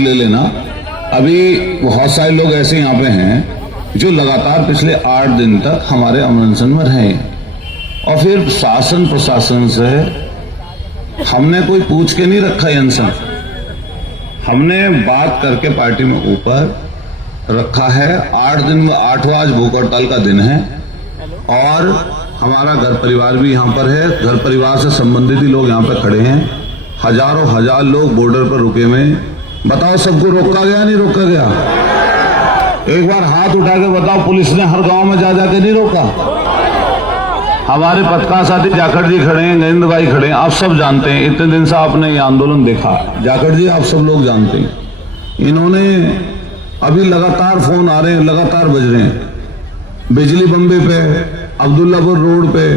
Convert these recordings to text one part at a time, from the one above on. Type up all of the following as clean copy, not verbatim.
ले लेना। अभी बहुत सारे लोग ऐसे यहाँ पे हैं जो लगातार पिछले 8 दिन तक हमारे अनशन में रहे और फिर शासन प्रशासन से हमने कोई पूछ के नहीं रखा अनशन, हमने बात करके पार्टी में ऊपर रखा है। 8 दिन में 8वां आज भूख हड़ताल का दिन है और हमारा घर परिवार भी यहाँ पर है। घर परिवार से संबंधित ही लोग यहाँ पर खड़े हैं। हजारों हजार लोग बॉर्डर पर रुके हुए। बताओ सबको रोका गया नहीं रोका गया? एक बार हाथ उठा के बताओ, पुलिस ने हर गांव में जा जाके नहीं रोका? हमारे पत्रकार साथी जाखड़ जी खड़े हैं, नरेंद्र भाई खड़े हैं, आप सब जानते हैं। इतने दिन से आपने ये आंदोलन देखा, जाखड़ जी आप सब लोग जानते हैं। इन्होंने अभी लगातार फोन आ रहे हैं, लगातार बज रहे हैं। बिजली बम्बे पे, अब्दुल्लापुर रोड पे,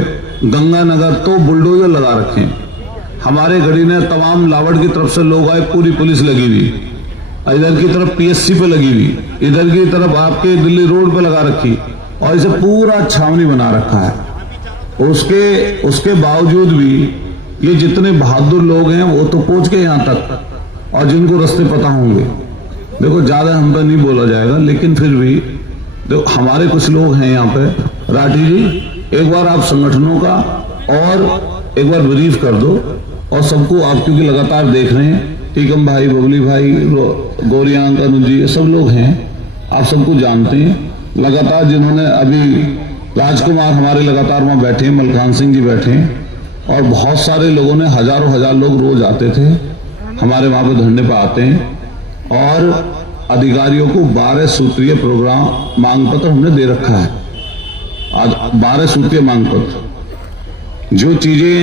गंगानगर तो बुलडोजर लगा रखे हैं। हमारे गढ़ी ने तमाम लावड़ की तरफ से लोग आए, पूरी पुलिस लगी हुई, इधर की तरफ पीएससी पे लगी हुई, इधर की तरफ आपके दिल्ली रोड पे लगा रखी और इसे पूरा छावनी बना रखा है। उसके बावजूद भी ये जितने बहादुर लोग हैं वो तो पहुंच के यहाँ तक, और जिनको रास्ते पता होंगे। देखो ज्यादा हम पे नहीं बोला जाएगा, लेकिन फिर भी देखो हमारे कुछ लोग हैं यहाँ पे। राठी जी एक बार आप संगठनों का और एक बार ब्रीफ कर दो, और सबको आप क्योंकि लगातार देख रहे हैं, टीकम भाई, बबली भाई, गौरियांक, अनुज जी, ये सब लोग हैं, आप सबको जानते हैं। लगातार जिन्होंने अभी राजकुमार हमारे लगातार वहां बैठे हैं, मलखान सिंह जी बैठे हैं, और बहुत सारे लोगों ने हजारों हजार लोग रोज आते थे हमारे वहां पे धरने पर आते हैं। और अधिकारियों को 12 सूत्रीय प्रोग्राम मांग पत्र हमने दे रखा है। आज 12 सूत्रीय मांग पत्र, जो चीजें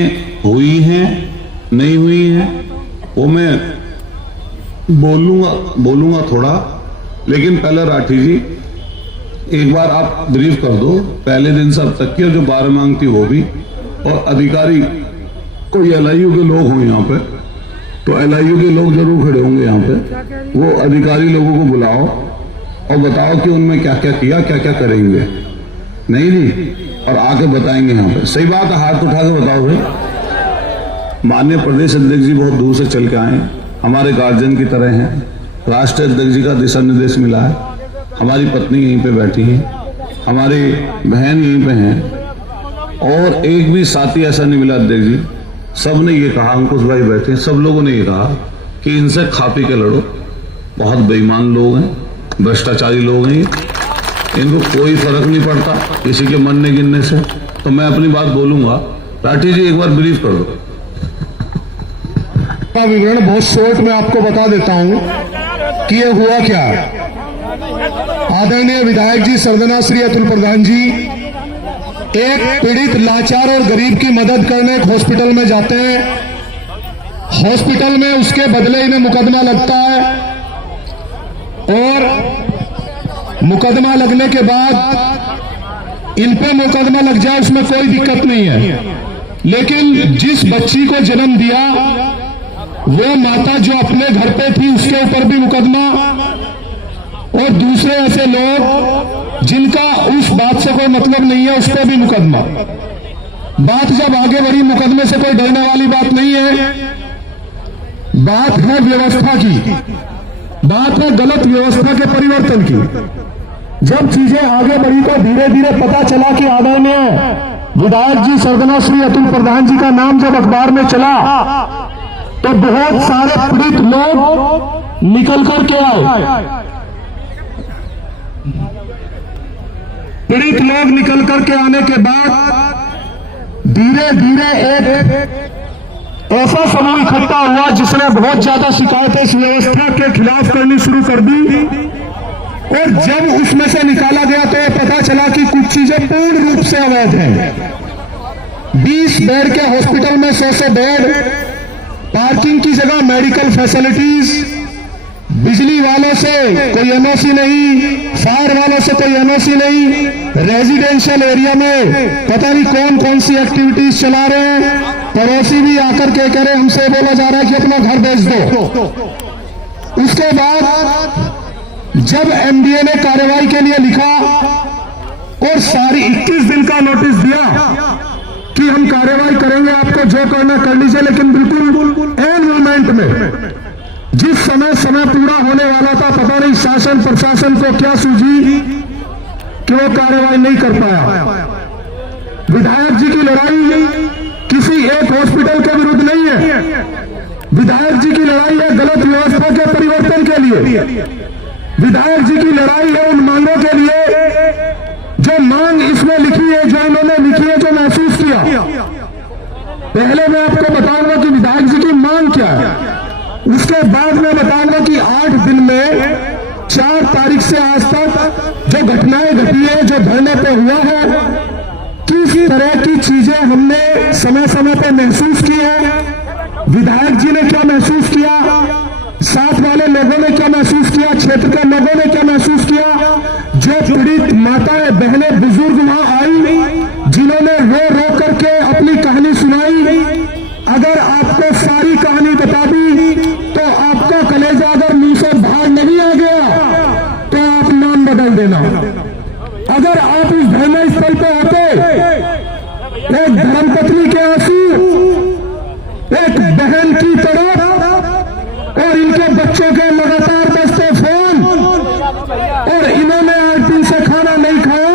हुई हैं नहीं हुई हैं वो मैं बोलूंगा थोड़ा, लेकिन पहले राठी जी एक बार आप ब्रीफ कर दो पहले दिन से अब तक की, जो 12 मांग थी वो भी, और अधिकारी कोई एलआईयू के लोग हों यहाँ पे तो एलआईयू के लोग जरूर खड़े होंगे यहाँ पे, वो अधिकारी लोगों को बुलाओ और बताओ कि उनमें क्या क्या किया, क्या क्या करेंगे। नहीं और आके बताएंगे यहाँ पे। सही बात है, हाथ उठा के बताओ भाई। माननीय प्रदेश अध्यक्ष जी बहुत दूर से चल के आए, हमारे गार्जियन की तरह हैं। राष्ट्रीय अध्यक्ष जी का दिशा निर्देश मिला है, हमारी पत्नी यहीं पे बैठी है, हमारी बहन यहीं पे हैं, और एक भी साथी ऐसा नहीं मिला अध्यक्ष जी। सब ने ये कहा, अंकुश भाई बैठे, सब लोगों ने ये कहा कि इनसे खा पी के लड़ो। बहुत बेईमान लोग हैं, भ्रष्टाचारी लोग हैं, इनको कोई फर्क नहीं पड़ता किसी के मरने गिरने से। तो मैं अपनी बात बोलूंगा। राठी जी एक बार ब्रीफ कर दो। का विवरण बहुत शॉर्ट में आपको बता देता हूं कि यह हुआ क्या। आदरणीय विधायक जी सर्वना श्री अतुल प्रधान जी एक पीड़ित, लाचार और गरीब की मदद करने एक हॉस्पिटल में जाते हैं। हॉस्पिटल में उसके बदले इन्हें मुकदमा लगता है, और मुकदमा लगने के बाद इन पे मुकदमा लग जाए उसमें कोई दिक्कत नहीं है, लेकिन जिस बच्ची को जन्म दिया वो माता जो अपने घर पे थी उसके ऊपर भी मुकदमा, और दूसरे ऐसे लोग जिनका उस बात से कोई मतलब नहीं है उस पर भी मुकदमा। बात जब आगे बढ़ी, मुकदमे से कोई डरने वाली बात नहीं है, बात है व्यवस्था की, बात है गलत व्यवस्था के परिवर्तन की। जब चीजें आगे बढ़ी तो धीरे धीरे पता चला कि आदरणीय विधायक जी सर्वना श्री अतुल प्रधान जी का नाम जब अखबार में चला तो बहुत सारे पीड़ित लोग निकल करके आए। पीड़ित लोग निकल करके आने के बाद धीरे धीरे एक ऐसा समूह इकट्ठा हुआ जिसने बहुत ज्यादा शिकायतें इस व्यवस्था के खिलाफ करनी शुरू कर दी, और जब उसमें से निकाला गया तो पता चला कि कुछ चीजें पूर्ण रूप से अवैध हैं। 20 बेड के हॉस्पिटल में 100 बेड, पार्किंग की जगह मेडिकल फैसिलिटीज, बिजली वालों से कोई एनओसी नहीं, फायर वालों से कोई एनओसी नहीं, रेजिडेंशियल एरिया में पता नहीं कौन कौन सी एक्टिविटीज चला रहे हैं। पड़ोसी भी आकर के कह रहे, हमसे बोला जा रहा है कि अपना घर बेच दो। उसके बाद जब एमडीए ने कार्रवाई के लिए लिखा और सारी 21 दिन का नोटिस दिया कि हम कार्रवाई करेंगे, आपको जो करना कर लीजिए, लेकिन बिल्कुल एन मोमेंट में जिस समय पूरा होने होने वाला था, पता नहीं शासन प्रशासन को क्या सूझी कि वो कार्रवाई नहीं कर पाया। विधायक जी की लड़ाई किसी एक हॉस्पिटल के विरुद्ध नहीं है, विधायक जी की लड़ाई है गलत व्यवस्था के परिवर्तन के लिए, विधायक जी की लड़ाई है उन मांगों के लिए जो मांग इसमें लिखी है, जो इन्होंने लिखी है, जो महसूस किया। पहले मैं आपको बताऊंगा कि विधायक जी की मांग क्या है, उसके बाद मैं बताऊंगा कि 8 दिन में 4 तारीख से आज तक जो घटनाएं घटी है, जो धरने पे हुआ है, किस तरह की चीजें हमने समय समय पे महसूस की है, विधायक जी ने क्या महसूस किया, साथ वाले लोगों ने क्या महसूस किया, क्षेत्र के लोगों ने क्या महसूस किया, जो पीड़ित माताएं बहनें बुजुर्ग वहां आई, जिन्होंने रो रो करके अपनी कहानी सुनाई। अगर आपको सारी कहानी बता दी तो आपका कलेजा अगर मुंह से बाहर नहीं आ गया तो आप नाम बदल देना। अगर आप इस धरना स्थल पर आते, एक धर्मपत्नी के आंसू, एक बहन की तड़प और इनके बच्चों के लगातार बजते फोन, और इन्होंने 8 दिन से खाना नहीं खाया,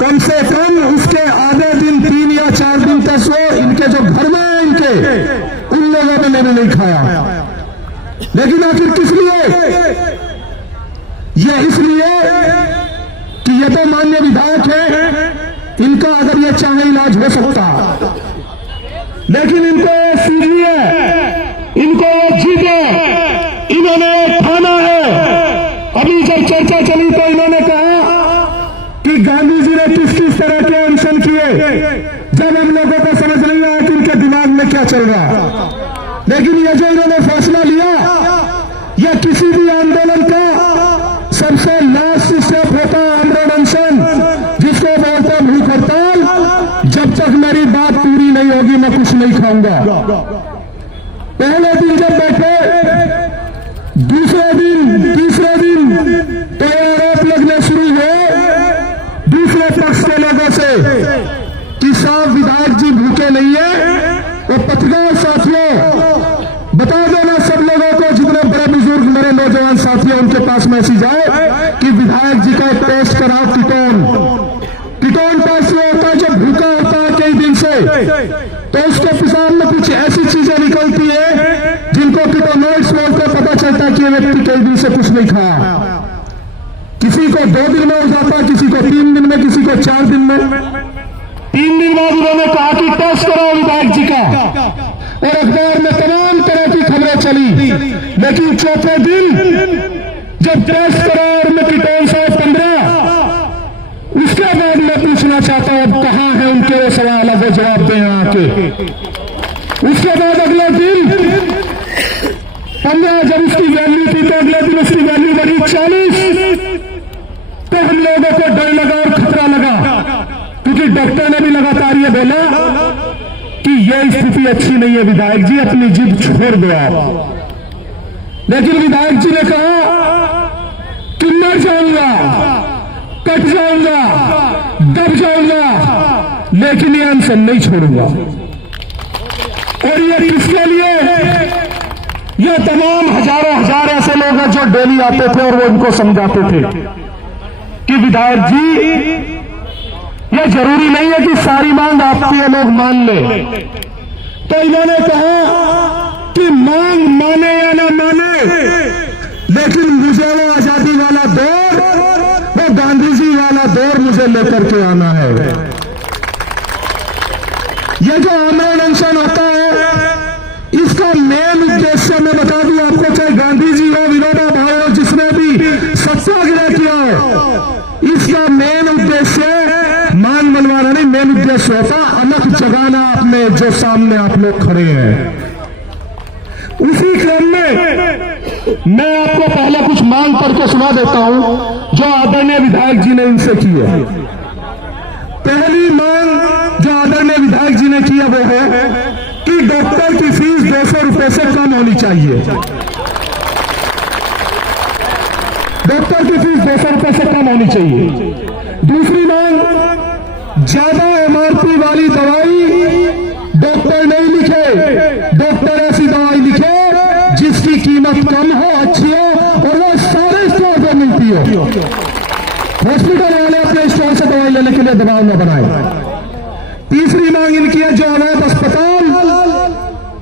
कम से कम उसके आधे दिन 3 या 4 दिन तक वो इनके जो घर में है इनके, उन लोगों ने नहीं खाया। लेकिन आखिर किस लिए? ये इसलिए कि ये तो माननीय विधायक है, इनका अगर ये चाहे इलाज हो सकता, लेकिन इनको ये सीढ़ी है, इनको ये जीत है, इन्होंने थाना है। अभी जब चर्चा चली तो इन्होंने कहा कि गांधी जी ने किस किस तरह के अनशन किए, जब हम लोगों को समझ नहीं आया कि उनके दिमाग में क्या चल रहा। लेकिन ये जो इन्होंने फैसला लिया, यह किसी भी आंदोलन का सबसे लास्ट स्टेप होता है, आमरण अनशन, जिसको बोलते हैं भूख हड़ताल। जब तक मेरी बात पूरी नहीं होगी मैं कुछ नहीं खाऊंगा। पहले दिन जब बैठे, दूसरे दिन, तीसरे दिन तो ये आरोप लगने शुरू हुए दूसरे पक्ष के लोगों से कि साहब विधायक जी भूखे नहीं है। और पत्रकार साथियों बता देना सब लोगों को, जितने बड़े बुजुर्ग मेरे नौजवान साथी हैं उनके पास मैसेज आए कि विधायक जी का टेस्ट कराओ कीटोन टेस्ट होता है जब भूखा होता है कई दिन से, तो उसके पेशाब में कुछ ऐसी चीजें निकलती है जिनको कीटोनोइड्स बोलकर पता चलता है कि व्यक्ति कई दिन से कुछ नहीं खाया। किसी को 2 दिन में हो जाता है, किसी को 3 दिन में, किसी को 4 दिन में। 3 दिन बाद उन्होंने कहा कि टेस्ट कराओ विधायक जी का, और अखबार में तमाम तरह की खबरें चली। लेकिन चौथे दिन जब टेस्ट करा और में कीटोन 115, उसके बाद मैं पूछना चाहता हूं अब कहां है उनके वो सवाल, अब वो जवाब दें आके। उसके बाद अगले दिन 15 जब उसकी वैल्यू थी तो अगले दिन उसकी वैल्यू बढ़ी 40। तो हम लोगों को डर लगा और खतरा लगा, क्योंकि डॉक्टर ने भी लगातार ये बोला कि यह स्थिति अच्छी नहीं है, विधायक जी अपनी जिद छोड़ दो आप। लेकिन विधायक जी ने कहा कि मर जाऊंगा, कट जाऊंगा, दब जाऊंगा, लेकिन ये अनशन नहीं छोड़ूंगा। और ये किसके लिए? ये तमाम हजारों हजार ऐसे लोग हैं जो डेली आते थे और वो इनको समझाते थे कि विधायक जी ये जरूरी नहीं है कि सारी मांग आपकी ये लोग मान ले। तो इन्होंने कहा कि मांग माने या ना माने, लेकिन मुझे वो आजादी वाला दौर, वो गांधी जी वाला दौर मुझे लेकर के आना है। ये जो आमरण अनशन होता है, इसका मेन उद्देश्य मैं बता दूं आपको, चाहे गांधी जी हो, विनोबा भावे हो, जिसने भी सत्याग्रह किया हो, इसका मेन उद्देश्य मान मनवाना नहीं, मेन उद्देश्य होता अलग जगाना आपने जो सामने आप लोग खड़े हैं। उसी क्रम में मैं आपको पहले कुछ मांग करके सुना देता हूं जो आदरणीय विधायक जी ने इनसे की है। पहली मांग जो आदरणीय विधायक जी ने की है वो है कि डॉक्टर की फीस 200 रुपए से कम होनी चाहिए। डॉक्टर की फीस 200 रुपए से कम होनी चाहिए। दूसरी मांग, ज्यादा एमआरपी वाली दवाई डॉक्टर नहीं लिखे, डॉक्टर ऐसी दवाई लिखे जिसकी कीमत कम हो, अच्छी हो और वो सारे स्टोर पर मिलती हो। हॉस्पिटल वाले अपने स्टोर से दवाई लेने के लिए दबाव न बनाए। तीसरी मांग इनकी है जो अवैध अस्पताल,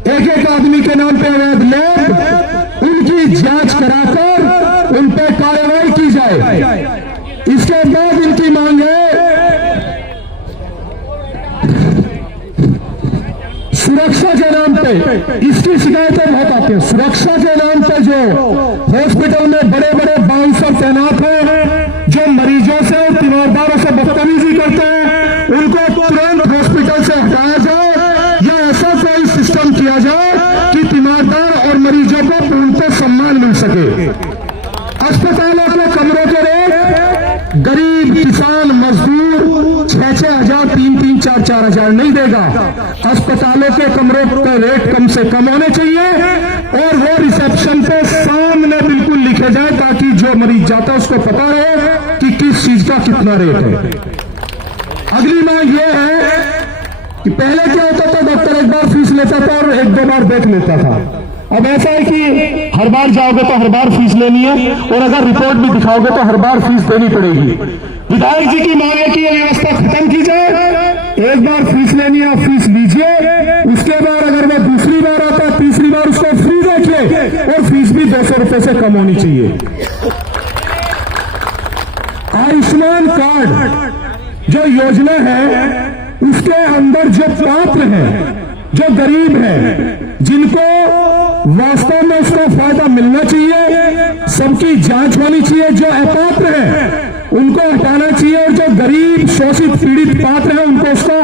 एक एक आदमी के नाम पे अवैध लैब, उनकी जांच कराकर उन पे कार्रवाई की जाए। इसके बाद इनकी मांग है सुरक्षा के नाम पे, इसकी शिकायतें बहुत आती हैं। सुरक्षा के नाम पे जो हॉस्पिटल में बड़े बड़े बाउंसर तैनात हैं, जो मरीजों से तीमारदारों से बदतमीजी करते हैं, उनको तुरंत हॉस्पिटल से हटाया जाए या ऐसा कोई सिस्टम किया जाए कि तीमारदार और मरीजों को पूर्णतः सम्मान मिल सके। अस्पतालों के कमरों के रेट गरीब किसान मजदूर 6-6 हजार 3-3, 4-4 हजार नहीं देगा। अस्पतालों के कमरों का रेट कम से कम होने चाहिए और वो रिसेप्शन पे सामने बिल्कुल लिखे जाए ताकि जो मरीज जाता है उसको पता रहे कि किस चीज का कितना रेट है। अगली मांग ये है कि पहले क्या होता था, डॉक्टर एक बार फीस लेता था और 1-2 बार देख लेता था। अब ऐसा है कि हर बार जाओगे तो हर बार फीस लेनी है और अगर रिपोर्ट भी दिखाओगे तो हर बार फीस देनी पड़ेगी। विधायक जी की मांग है कि यह व्यवस्था खत्म की जाए। एक बार फीस लेनी है, आप फीस लीजिए, उसके बाद अगर वो दूसरी बार आता है, तीसरी बार उसको फ्री देखिए और फीस भी 200 रुपए से कम होनी चाहिए। आयुष्मान कार्ड जो योजना है उसके अंदर जो पात्र हैं, जो गरीब हैं, जिनको वास्तव में उसका फायदा मिलना चाहिए, सबकी जांच होनी चाहिए, जो अपात्र हैं उनको हटाना चाहिए और जो गरीब शोषित पीड़ित पात्र हैं उनको उसका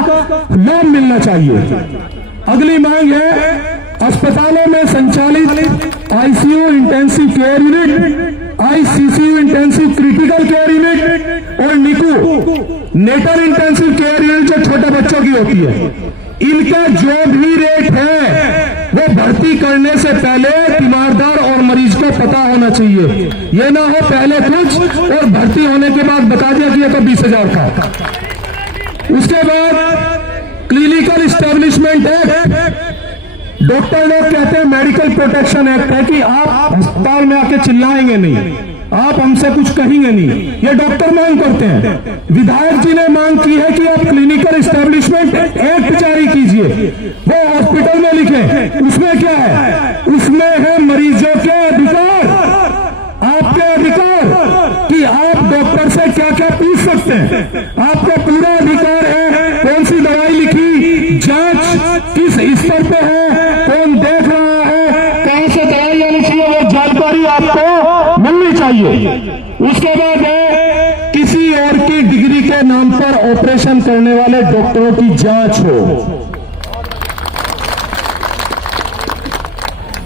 लाभ मिलना चाहिए। अगली मांग है अस्पतालों में संचालित ICU intensive care unit, ICCU intensive critical care unit और निकू नेटल इंटेंसिव केयर यूनिट जो छोटे बच्चों की होती है, इनका जो भी रेट है वो भर्ती करने से पहले तीमारदार और मरीज को पता होना चाहिए। ये ना हो पहले कुछ और भर्ती होने के बाद बता दिया कि ये तो 20,000 का। उसके बाद क्लिनिकल इस्टेब्लिशमेंट एक्ट, डॉक्टर लोग कहते हैं मेडिकल प्रोटेक्शन एक्ट है कि आप अस्पताल में आके चिल्लाएंगे नहीं, आप हमसे कुछ कहेंगे नहीं, ये डॉक्टर मांग करते हैं। विधायक जी ने मांग की है कि आप क्लिनिकल इस्टेब्लिशमेंट एक्ट जारी कीजिए, वो हॉस्पिटल में लिखें। उसमें क्या है? उसमें है मरीजों के अधिकार, आपके अधिकार कि आप डॉक्टर से क्या क्या पूछ सकते हैं, आपको पूरा अधिकार है। कौन सी दवाई लिखी, जांच किस स्तर पे है, कौन देख रहा है, कहां से दवाई आनी चाहिए, वो जानकारी आपको मिलनी चाहिए। उसके बाद है किसी और की डिग्री के नाम पर ऑपरेशन करने वाले डॉक्टरों की जांच हो।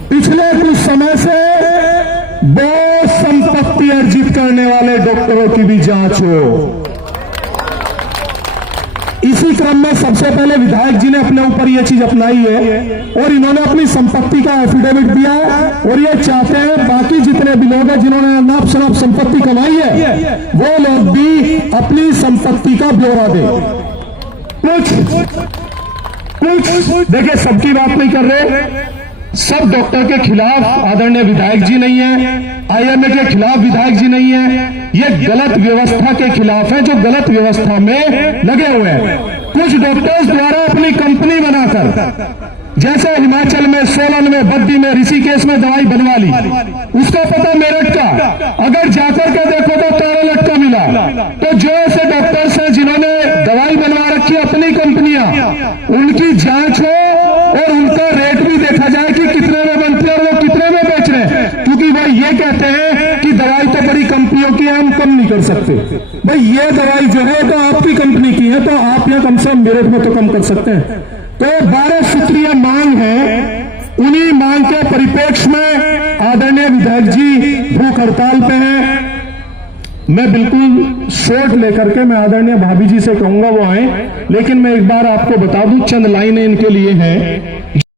पिछले कुछ समय से बहुत संपत्ति अर्जित करने वाले डॉक्टरों की भी जांच हो। इसी क्रम में सबसे पहले विधायक जी ने अपने ऊपर यह चीज अपनाई है और इन्होंने अपनी संपत्ति का एफिडेविट दिया है और ये चाहते हैं बाकी जितने भी लोग हैं जिन्होंने नाप शनाप संपत्ति कमाई है वो लोग भी अपनी संपत्ति का ब्यौरा दें। कुछ देखिए, सबकी बात नहीं कर रहे, सब डॉक्टर के खिलाफ आदरणीय विधायक जी नहीं है, आईएमए के खिलाफ विधायक जी नहीं है, ये गलत व्यवस्था के खिलाफ है जो गलत व्यवस्था में लगे हुए हैं। कुछ डॉक्टर्स द्वारा अपनी कंपनी बनाकर, जैसे हिमाचल में, सोलन में, बद्दी में, ऋषिकेश में दवाई बनवा ली, उसका पता मेरठ का, अगर जाकर के देखो तो 13 लाख का मिला। तो जो ऐसे डॉक्टर्स हैं जिन्होंने दवाई बनवा रखी अपनी कंपनियां, उनकी जांच हो और उनका रेट भी देखा जाए कि कितने में बनती है और वो कितने में बेच रहे हैं, क्योंकि भाई ये कहते हैं कि दवाई तो बड़ी कंपनियों की है, हम कम नहीं कर सकते। भाई ये दवाई जो है तो आपकी कंपनी की है, तो आप यह कम से कम मेरठ में तो कम कर सकते हैं। तो 12 सूत्रीय मांग है, उन्हीं मांग के परिप्रेक्ष्य में आदरणीय विधायक जी भूख हड़ताल पे हैं। मैं बिल्कुल शॉर्ट लेकर के मैं आदरणीय भाभी जी से कहूंगा वो आए, लेकिन मैं एक बार आपको बता दूं, चंद लाइनें इनके लिए हैं।